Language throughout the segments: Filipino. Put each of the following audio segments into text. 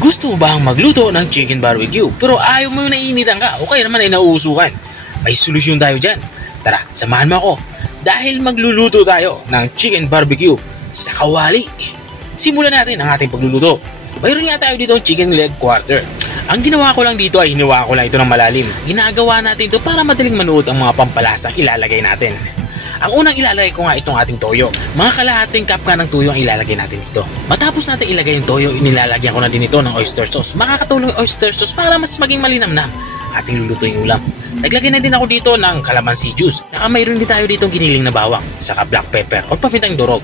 Gusto mo bang magluto ng chicken barbecue pero ayaw mo yung nainitan ka o kaya naman ay nauusukan? May solusyon tayo dyan. Tara, samahan mo ako dahil magluluto tayo ng chicken barbecue sa kawali. Simulan natin ang ating pagluluto. Mayroon nga tayo dito chicken leg quarter. Ang ginawa ko lang dito ay hinawa ko lang ito ng malalim. Ginagawa natin ito para madaling manuot ang mga pampalasang ilalagay natin. Ang unang ilalagay ko nga itong ating toyo. Mga kalahating cup nga ng toyo ang ilalagay natin dito. Matapos natin ilagay yung toyo, inilalagyan ko na din ito ng oyster sauce. Makakatulong yung oyster sauce para mas maging malinamnam ating lulutuin yung ulam. Naglagay na din ako dito ng calamansi juice. Saka mayroon din tayo dito giniling na bawang, saka black pepper o pamintang durog.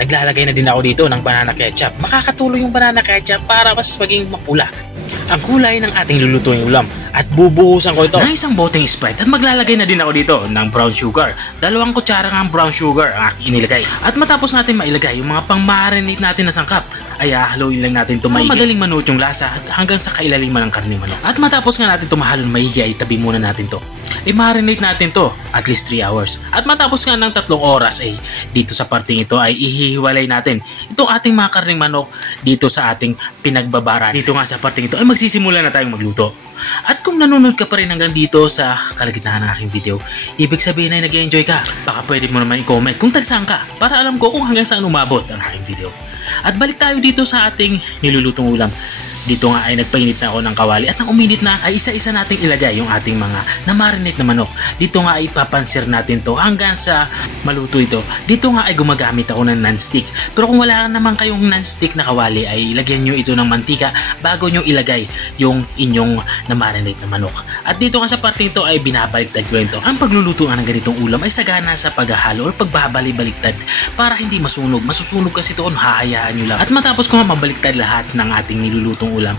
Naglalagay na din ako dito ng banana ketchup. Makakatulong yung banana ketchup para mas maging mapula ang kulay ng ating lulutuin ulam. At bubuhusan ko ito ng isang boteng Sprite at maglalagay na din ako dito ng brown sugar. 2 kutsara ng brown sugar ang aking inilagay. At matapos natin mailagay yung mga pang-marinate natin na sangkap, ay haluin lang natin ito maigi. Madaling manuot yung lasa hanggang sa kailaliman ng karne manok. At matapos nga natin ito mahalon maigi ay tabi muna natin to. I-marinate natin to at least 3 hours. At matapos nga ng 3 oras ay dito sa parting ito ay ihihiwalay natin itong ating mga karneng manok dito sa ating pinagbabaran. Dito nga sa parting ito ay magsisimula na tayong magluto. At kung nanonood ka pa rin hanggang dito sa kalagitnaan ng aking video, ibig sabihin ay nag-enjoy ka. Baka pwede mo naman i-comment kung tagsaan ka para alam ko kung hanggang saan umabot ang aking video. At balik tayo dito sa ating nilulutong ulam. Dito nga ay nagpainit na ako ng kawali at nang uminit na ay isa-isa nating ilagay yung ating mga na-marinate na manok. Dito nga ay papansir natin to hanggang sa maluto ito. Dito nga ay gumagamit ako ng non-stick. Pero kung wala naman kayong non-stick na kawali ay lagyan nyo ito ng mantika bago nyo ilagay yung inyong na-marinate na manok. At dito nga sa parting ito ay binabaliktad ko ito. Ang pagluluto nga ng ganitong ulam ay sagana sa paghahalo o pagbabali-baliktad para hindi masunog. Masusunog kasi ito kung hahayaan nyo lang. At matapos ko nga mabaliktad lahat ng ating nilulutong ulam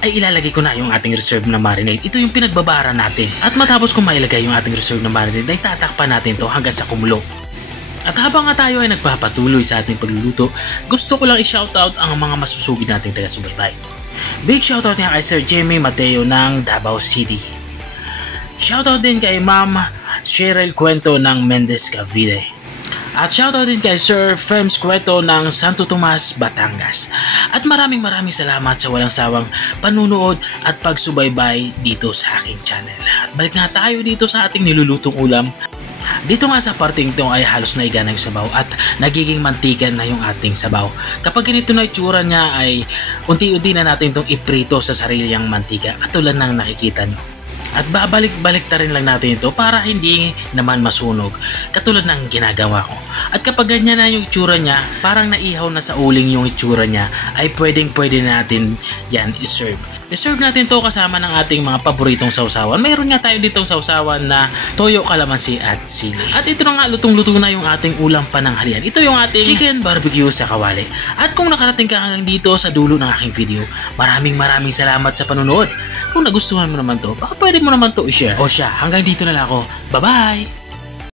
ay ilalagay ko na yung ating reserve na marinade. Ito yung pinagbabara natin. At matapos kong mailagay yung ating reserve na marinade ay tatakpan natin to hanggang sa kumulo. At habang nga tayo ay nagpapatuloy sa ating pagluluto, gusto ko lang i-shoutout ang mga masusugid nating taga-subaybay. Big shoutout niya kay Sir Jimmy Mateo ng Davao City. Shoutout din kay Ma'am Cheryl Cuento ng Mendez Cavite. At shoutout din kay Sir Fems Cueto ng Santo Tomas, Batangas. At maraming salamat sa walang sawang panunood at pagsubaybay dito sa aking channel. At balik na tayo dito sa ating nilulutong ulam. Dito nga sa parting ito ay halos naiga na yung sabaw at nagiging mantika na yung ating sabaw. Kapag ganito na itsura niya ay unti-unti na natin itong iprito sa sarilyang mantika katulad ng nakikita nyo. At babalik-balik ta rin lang natin ito para hindi naman masunog katulad ng ginagawa ko. At kapag ganyan na yung itsura niya, parang naihaw na sa uling yung itsura niya, ay pwede natin yan i-serve. I-serve natin to kasama ng ating mga paboritong sausawan. Mayroon nga tayo ditong sausawan na toyo, kalamansi at sili. At ito na nga, lutong-luto na yung ating ulam pananghalian. Ito yung ating chicken barbecue sa kawali. At kung nakarating ka hanggang dito sa dulo ng aking video, maraming salamat sa panonood. Kung nagustuhan mo naman to, baka pwede mo naman to i-share. O siya, hanggang dito na lang ako. Bye-bye!